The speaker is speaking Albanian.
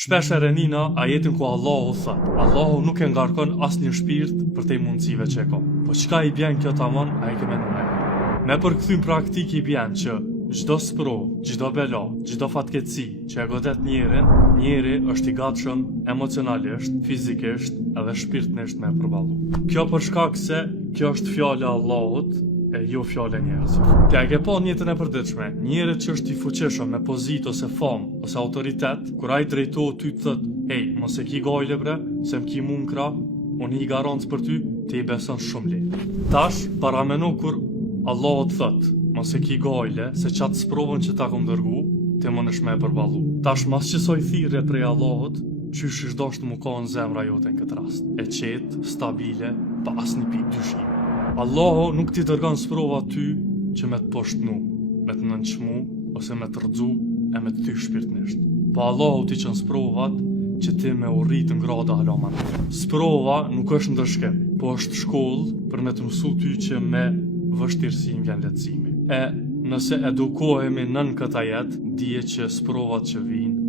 Shpesh e renina ajetin ku Allahu thot: Allahu nuk e ngarkon asnjë shpirt për te mundësive që ka. Po çka i bjen kjo tamam, ai ke menuar. Me përkthym praktik i bjen që çdo sprovë, çdo bela, çdo fatkeqësi që e godet njeri është i gatshëm emocionalisht, fizikisht edhe shpirtnisht me përballu. Kjo për shkak se kjo është fjala e Allahut e jo fjala e njerëzve. T'ja ke pa në jetën e përditshme, njeri që është i fuqishëm me pozitë ose famë ose autoritet, kur ai drejtohet ty të thot: "Ej, mos e ki gajle bre, se m'ki munkra, unë i garancë për ty", ti i beson shumë lehtë. Tash, paramendo kur Allahu të thot: "Mos e ki gajle, se qatë sprovën që ta kom dërgu, ti më nësh me përballu." Tash, mas që soj thirrje prej Allahut, qysh ish dashtë mu ka në zemra jote në këtë rast. E qetë, stabile, pa asnjë pikë dyshimi. Allahu nuk ti dërgon sprova ty që me të poshtnu, me të nënçmu, ose me të rëdzu, e me të ty shpirtnisht. Po Allahu ti qënë sprovat që ti me u rritë në grada halaman. Sprova nuk është ndërshkim, po është shkollë për me të mësu ty që me vështirësim vjen lehtësimi. E nëse edukohemi nën këta jetë, dije që sprovat që vinë